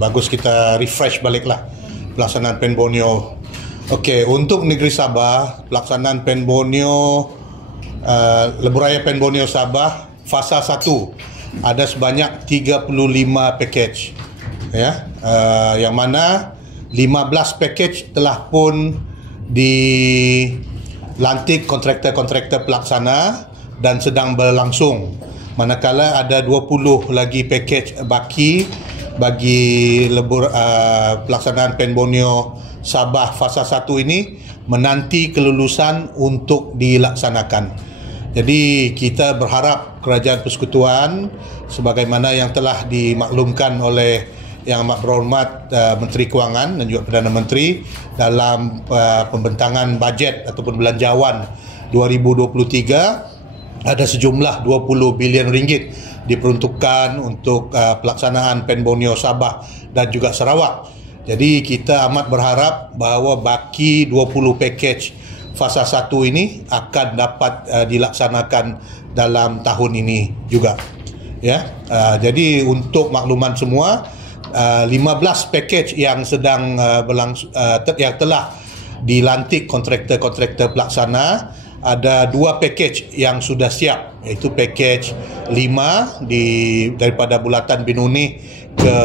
Bagus kita refresh baliklah pelaksanaan PEN Borneo. Okey, untuk negeri Sabah, pelaksanaan PEN Borneo, Lebuhraya PEN Borneo Sabah fasa 1 ada sebanyak 35 package, ya, yang mana 15 package telah pun dilantik kontraktor-kontraktor pelaksana dan sedang berlangsung, manakala ada 20 lagi package baki bagi pelaksanaan PEN Borneo Sabah fasa 1 ini menanti kelulusan untuk dilaksanakan. Jadi kita berharap Kerajaan Persekutuan sebagaimana yang telah dimaklumkan oleh Yang Amat Berhormat Menteri Kewangan dan juga Perdana Menteri dalam pembentangan bajet ataupun belanjawan 2023, ada sejumlah 20 bilion ringgit diperuntukkan untuk pelaksanaan PEN Borneo Sabah dan juga Sarawak. Jadi kita amat berharap bahawa baki 20 package fasa 1 ini akan dapat dilaksanakan dalam tahun ini juga. Ya, jadi untuk makluman semua, 15 package yang sedang yang telah dilantik kontraktor-kontraktor pelaksana, ada 2 package yang sudah siap, iaitu package 5 daripada Bulatan Binuni ke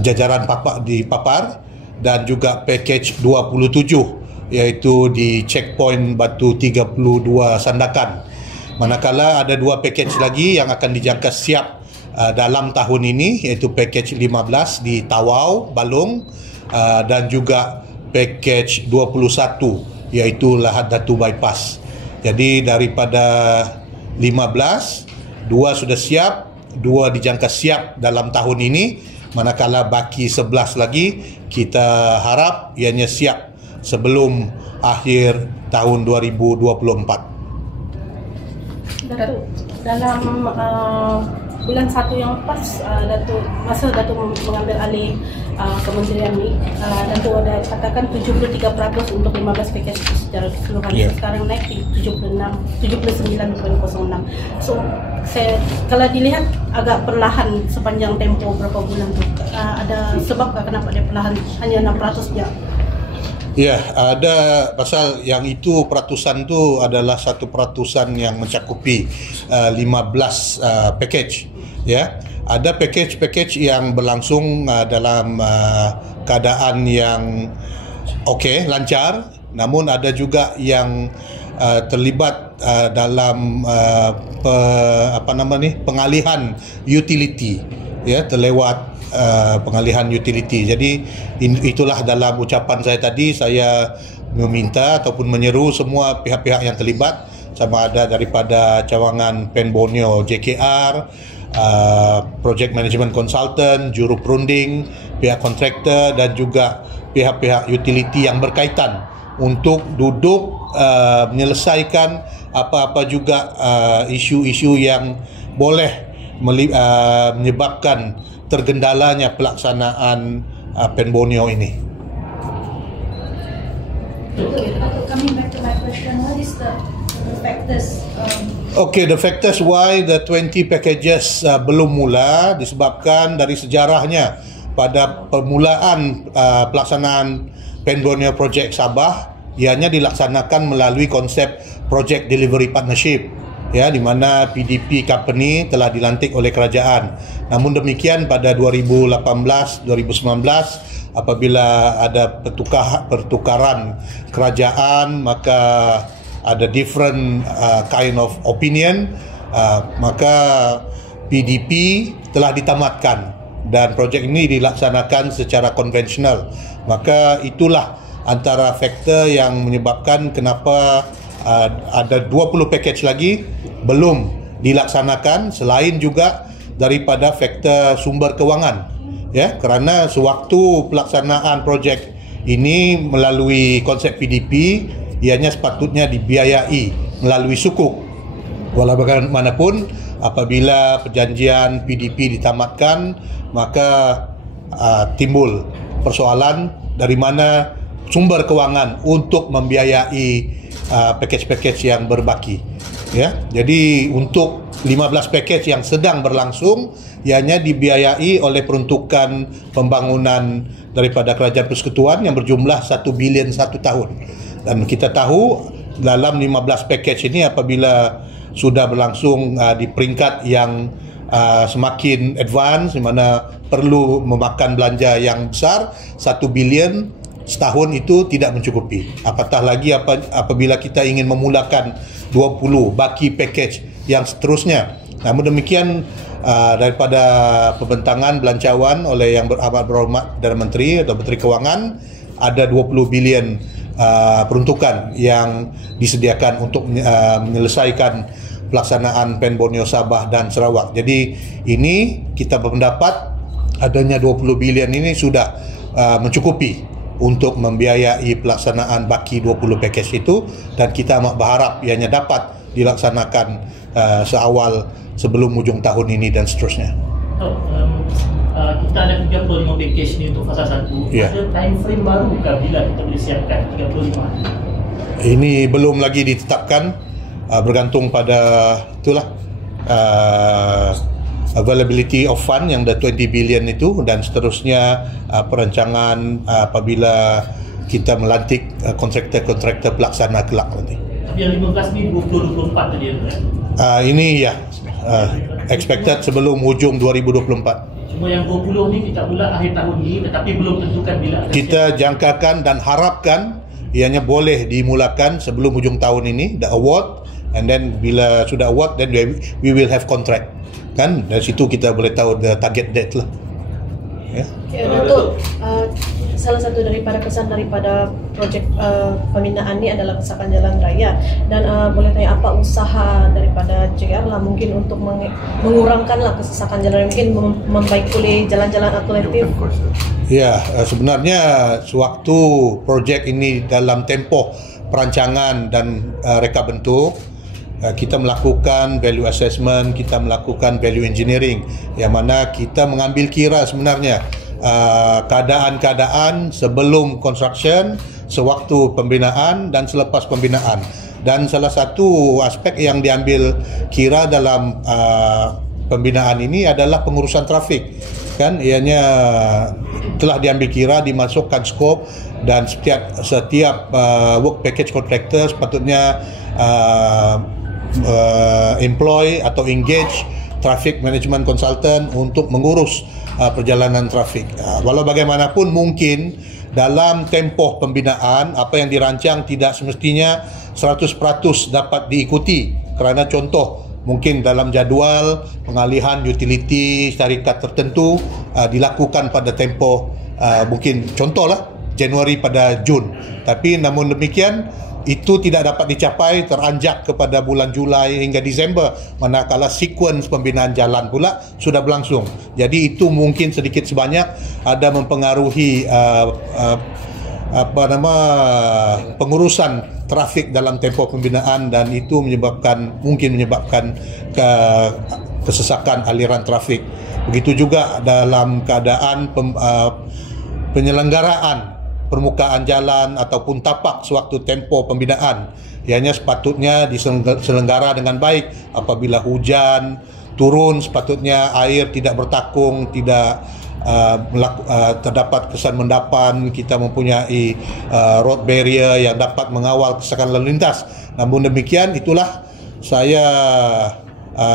jajaran di Papar, dan juga package 27 iaitu di checkpoint Batu 32 Sandakan. Manakala ada 2 package lagi yang akan dijangka siap dalam tahun ini, iaitu package 15 di Tawau, Balong, dan juga package 21 iaitu Lahad Datu Bypass. Jadi daripada 15, 2 sudah siap, 2 dijangka siap dalam tahun ini, manakala baki 11 lagi kita harap ianya siap sebelum akhir tahun 2024. Datuk, dalam bulan 1 yang lepas, masa Datuk mengambil alih kementerian ni, Datuk ada katakan 73% untuk 15 package secara keseluruhan. Yeah. Sekarang naik 79.06. So kalau dilihat agak perlahan sepanjang tempoh berapa bulan tu. Ada sebab kenapa dia perlahan hanya 6% saja? Ya, ada pasal yang itu peratusan tu adalah satu peratusan yang mencakupi 15 package. Ya, ada package yang berlangsung dalam keadaan yang okey, lancar, namun ada juga yang terlibat dalam pengalihan utility, ya, terlewat pengalihan utility. Jadi itulah dalam ucapan saya tadi, saya meminta ataupun menyeru semua pihak-pihak yang terlibat, sama ada daripada cawangan PEN Borneo JKR, project management consultant, juru perunding, pihak kontraktor dan juga pihak-pihak utility yang berkaitan untuk duduk menyelesaikan apa-apa juga isu-isu yang boleh menyebabkan tergendalanya pelaksanaan PEN Borneo ini. Coming back to my question, what is the factors? Okay, the factors why the 20 packages belum mula disebabkan dari sejarahnya pada permulaan pelaksanaan PEN Borneo Project Sabah, ianya dilaksanakan melalui konsep Project Delivery Partnership, ya, di mana PDP company telah dilantik oleh kerajaan. Namun demikian pada 2018-2019 apabila ada pertukaran kerajaan, maka ada different kind of opinion, maka PDP telah ditamatkan dan projek ini dilaksanakan secara konvensional. Maka itulah antara faktor yang menyebabkan kenapa ada 20 package lagi belum dilaksanakan, selain juga daripada faktor sumber kewangan, ya, kerana sewaktu pelaksanaan projek ini melalui konsep PDP, ianya sepatutnya dibiayai melalui sukuk. Walau bagaimanapun, apabila perjanjian PDP ditamatkan, maka timbul persoalan dari mana sumber kewangan untuk membiayai package-package yang berbaki. Ya, jadi untuk 15 package yang sedang berlangsung ianya dibiayai oleh peruntukan pembangunan daripada Kerajaan Persekutuan yang berjumlah 1 bilion 1 tahun. Dan kita tahu dalam 15 package ini apabila sudah berlangsung di peringkat yang semakin advance, di mana perlu memakan belanja yang besar, 1 bilion setahun itu tidak mencukupi. Apatah lagi apabila kita ingin memulakan 20 baki package yang seterusnya. Namun demikian daripada pembentangan belanjawan oleh Yang Amat Berhormat Perdana Menteri atau Menteri Kewangan, ada 20 bilion peruntukan yang disediakan untuk menyelesaikan pelaksanaan PEN Borneo, Sabah dan Sarawak. Jadi ini kita berpendapat adanya 20 bilion ini sudah mencukupi untuk membiayai pelaksanaan baki 20 package itu, dan kita amat berharap ianya dapat dilaksanakan seawal sebelum hujung tahun ini dan seterusnya. Kita ada 35 package ni untuk fasa 1. Ya. Ada time frame baru ke bila kita boleh siapkan 35? Ini belum lagi ditetapkan, bergantung pada itulah availability of fund yang dah 20 billion itu, dan seterusnya perancangan apabila kita melantik kontraktor pelaksana kelak nanti. Tapi yang 15 ni 2024 tadi kan? Ini ya expected sebelum hujung 2024. Cuma yang 20 ni kita pula akhir tahun ni, tetapi belum tentukan bila akan Kita jangkakan dan harapkan ianya boleh dimulakan sebelum hujung tahun ini, the award, and then bila sudah award then we will have contract. Kan dari situ kita boleh tahu the target date lah. Ya. Okay, Datuk, salah satu daripada kesan daripada projek pembinaan ini adalah kesakan jalan raya, dan boleh tanya apa usaha daripada JR lah mungkin untuk mengurangkanlah kesesakan jalan raya, mungkin membaikuli jalan-jalan alternatif. Ya, sebenarnya sewaktu projek ini dalam tempoh perancangan dan reka bentuk, kita melakukan value assessment, kita melakukan value engineering, yang mana kita mengambil kira sebenarnya keadaan-keadaan sebelum construction, sewaktu pembinaan dan selepas pembinaan. Dan salah satu aspek yang diambil kira dalam pembinaan ini adalah pengurusan trafik. Kan ianya telah diambil kira, dimasukkan skop, dan setiap work package contractor sepatutnya employ atau engage traffic management consultant untuk mengurus perjalanan trafik. Walau bagaimanapun mungkin dalam tempoh pembinaan apa yang dirancang tidak semestinya 100% dapat diikuti, kerana contoh mungkin dalam jadual pengalihan utility syarikat tertentu dilakukan pada tempoh mungkin contohlah Januari pada Jun, tapi namun demikian itu tidak dapat dicapai, teranjak kepada bulan Julai hingga Disember, manakala sekuens pembinaan jalan pula sudah berlangsung. Jadi itu mungkin sedikit sebanyak ada mempengaruhi pengurusan trafik dalam tempoh pembinaan, dan itu mungkin menyebabkan kesesakan aliran trafik. Begitu juga dalam keadaan penyelenggaraan permukaan jalan ataupun tapak sewaktu tempoh pembinaan, ianya sepatutnya diselenggara dengan baik. Apabila hujan turun, sepatutnya air tidak bertakung, tidak terdapat kesan mendapan, kita mempunyai road barrier yang dapat mengawal kesesakan lalu lintas. Namun demikian, itulah saya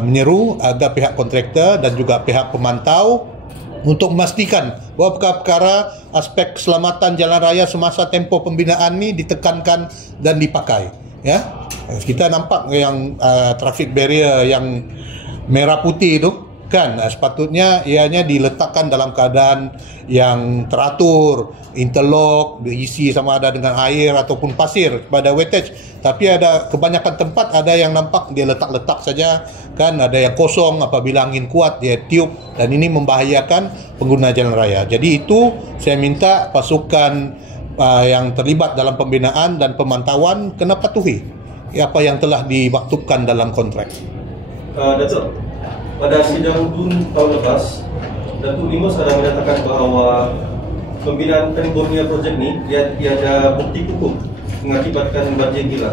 menyeru agar pihak kontraktor dan juga pihak pemantau untuk memastikan bahawa perkara aspek keselamatan jalan raya semasa tempoh pembinaan ini ditekankan dan dipakai. Ya, kita nampak yang traffic barrier yang merah putih itu kan, sepatutnya ianya diletakkan dalam keadaan yang teratur, interlock, diisi sama ada dengan air ataupun pasir pada weightage. Tapi ada kebanyakan tempat ada yang nampak dia letak-letak saja kan, ada yang kosong, apabila angin kuat dia tiup, dan ini membahayakan pengguna jalan raya. Jadi itu saya minta pasukan yang terlibat dalam pembinaan dan pemantauan kena patuhi apa yang telah dimaktubkan dalam kontrak. Datuk, pada sidang DUN tahun lepas, Datuk Limus ada menyatakan bahawa pembinaan PEN Borneo projek ni dia tiada bukti hukum mengakibatkan banjir gila.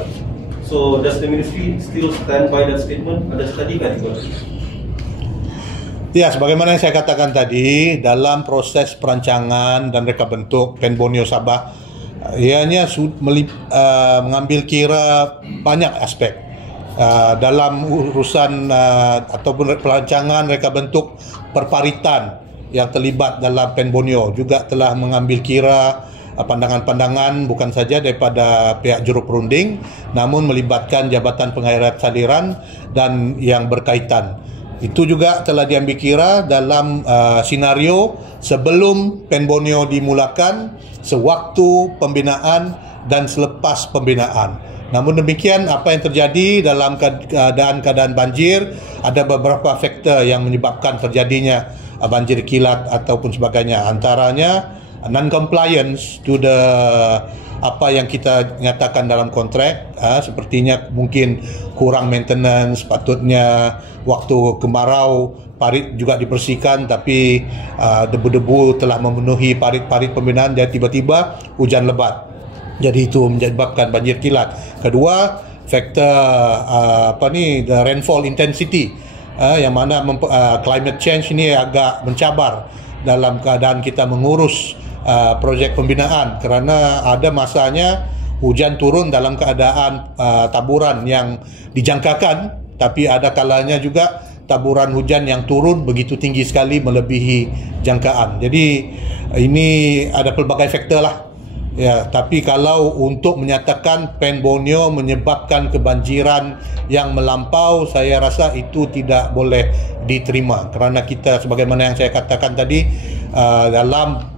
So does the ministry still stand by that statement? Ada study kan juga? Ya, sebagaimana yang saya katakan tadi, dalam proses perancangan dan reka bentuk Pen Borneo Sabah, ianya mengambil kira banyak aspek dalam urusan ataupun perancangan reka bentuk perparitan yang terlibat dalam Pen Borneo, juga telah mengambil kira pandangan-pandangan bukan saja daripada pihak juru perunding, namun melibatkan Jabatan Pengairan Saliran dan yang berkaitan. Itu juga telah diambil kira dalam senario sebelum Pen Borneo dimulakan, sewaktu pembinaan dan selepas pembinaan. Namun demikian, apa yang terjadi dalam keadaan banjir, ada beberapa faktor yang menyebabkan terjadinya banjir kilat ataupun sebagainya. Antaranya non-compliance to the apa yang kita nyatakan dalam kontrak, sepertinya mungkin kurang maintenance, patutnya waktu kemarau parit juga dibersihkan, tapi debu-debu telah memenuhi parit-parit pembinaan dan tiba-tiba hujan lebat. Jadi itu menyebabkan banjir kilat. Kedua, faktor the rainfall intensity, yang mana climate change ini agak mencabar dalam keadaan kita mengurus projek pembinaan, kerana ada masanya hujan turun dalam keadaan taburan yang dijangkakan, tapi ada kalanya juga taburan hujan yang turun begitu tinggi sekali melebihi jangkaan. Jadi ini ada pelbagai faktor lah. Ya, tapi kalau untuk menyatakan Pen Borneo menyebabkan kebanjiran yang melampau, saya rasa itu tidak boleh diterima, kerana kita sebagaimana yang saya katakan tadi, dalam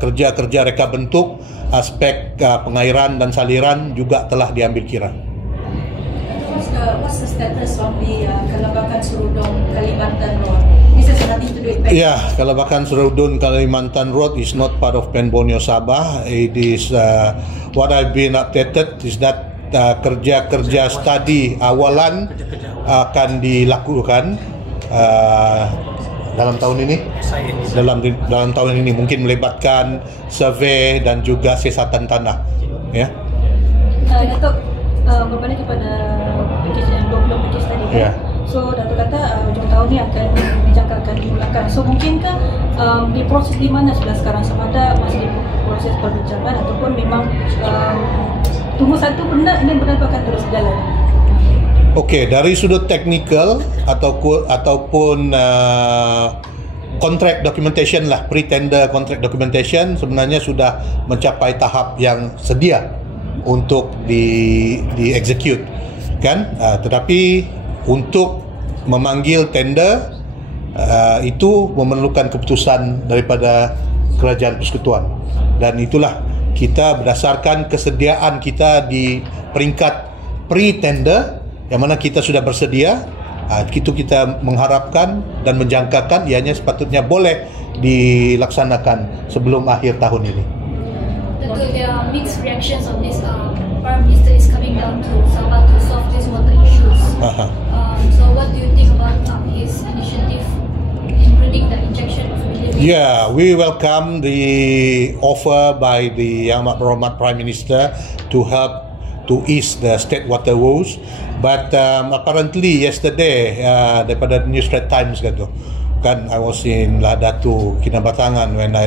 kerja-kerja reka bentuk, aspek pengairan dan saliran juga telah diambil kira. What's the status of the Kelabakan Serudong Kalimantan Road? This has nothing to do with Ya, Kelabakan Serudong Kalimantan Road is not part of Pen Borneo Sabah. It is what I've been updated is that kerja-kerja studi awalan akan dilakukan dalam tahun ini. Dalam tahun ini mungkin melibatkan survei dan juga siasatan tanah. Ya. Datuk, berbalik kepada package yang 20 package tadi kan. Yeah. So Datuk kata hujung tahun ni akan dijangkakan dimulakan. So mungkinkah di proses di mana sudah sekarang, sama ada masih di proses perbincangan ataupun memang tunggu satu benda ini benar-benar akan terus jalan? Okey, dari sudut teknikal ataupun contract documentation lah, pre-tender contract documentation sebenarnya sudah mencapai tahap yang sedia untuk di-execute kan, tetapi untuk memanggil tender itu memerlukan keputusan daripada Kerajaan Persekutuan, dan itulah kita berdasarkan kesediaan kita di peringkat pre-tender yang mana kita sudah bersedia, itu kita mengharapkan dan menjangkakan ianya sepatutnya boleh dilaksanakan sebelum akhir tahun ini. There are mixed reactions on this. Prime Minister is coming down to Sabah to solve these water issues. So what do you think about his initiative, including the injection of millions? Yeah, we welcome the offer by the Yang Amat Berhormat Prime Minister to help to ease the state water woes. But apparently yesterday, daripada New Straits Times gitu, kan, I was in Ladatu, Kinabatangan, when I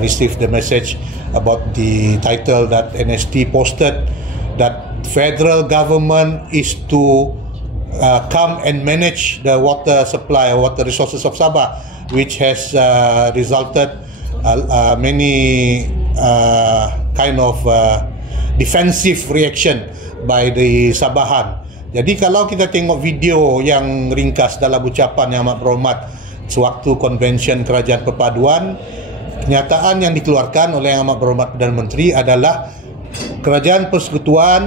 received the message about the title that NST posted that federal government is to come and manage the water supply, water resources of Sabah, which has resulted many kind of defensive reaction by the Sabahan. Jadi kalau kita tengok video yang ringkas dalam ucapan Yang Amat Berhormat sewaktu konvensyen Kerajaan Perpaduan, kenyataan yang dikeluarkan oleh Yang Amat Berhormat Perdana Menteri adalah Kerajaan Persekutuan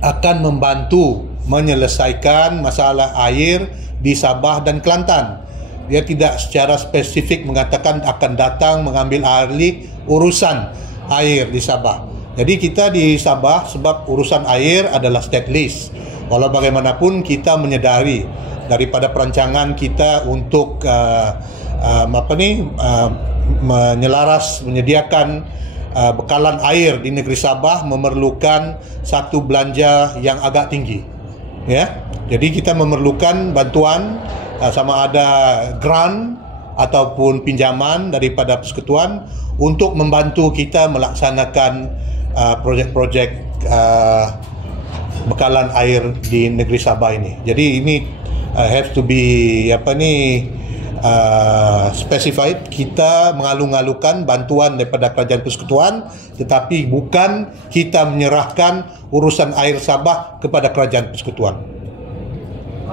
akan membantu menyelesaikan masalah air di Sabah dan Kelantan. Dia tidak secara spesifik mengatakan akan datang mengambil alih urusan air di Sabah. Jadi kita di Sabah, sebab urusan air adalah state list. Walau bagaimanapun kita menyedari daripada perancangan kita untuk menyelaras, menyediakan bekalan air di negeri Sabah memerlukan satu belanja yang agak tinggi, ya. Jadi kita memerlukan bantuan sama ada grant ataupun pinjaman daripada persekutuan untuk membantu kita melaksanakan projek-projek bekalan air di negeri Sabah ini. Jadi ini have to be specified. Kita mengalu-alukan bantuan daripada kerajaan persekutuan, tetapi bukan kita menyerahkan urusan air Sabah kepada kerajaan persekutuan.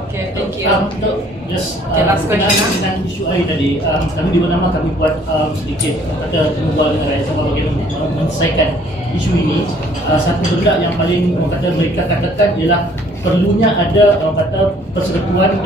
Okay, thank you. Just last question. dengan isu air tadi, kami di Bernama kami buat sedikit kata berbual dengan rakyat Sabah bagaimana menyelesaikan isu ini. Satu benda yang paling kata mereka katakan ialah perlunya ada persekutuan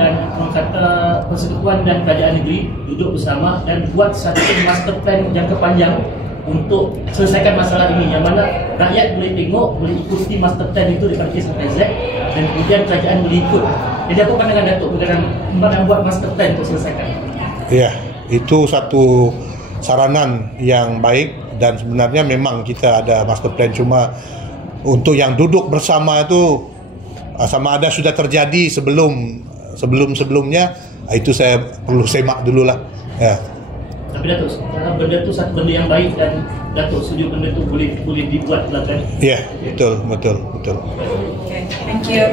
dan kerajaan negeri duduk bersama dan buat satu master plan jangka panjang untuk selesaikan masalah ini, yang mana rakyat boleh tengok, boleh ikuti master plan itu daripada A sampai Z, dan kemudian kerajaan boleh ikut. Jadi apa pandangan Datuk berkenaan buat master plan untuk selesaikan? Ya, itu satu saranan yang baik, dan sebenarnya memang kita ada master plan, cuma untuk yang duduk bersama itu sama ada sudah terjadi sebelumnya, itu saya perlu semak dululah. Ya. Tapi Datuk, benda itu satu benda yang baik dan Datuk setuju benda itu boleh dibuat belakang. Ya, betul. Okay, thank you.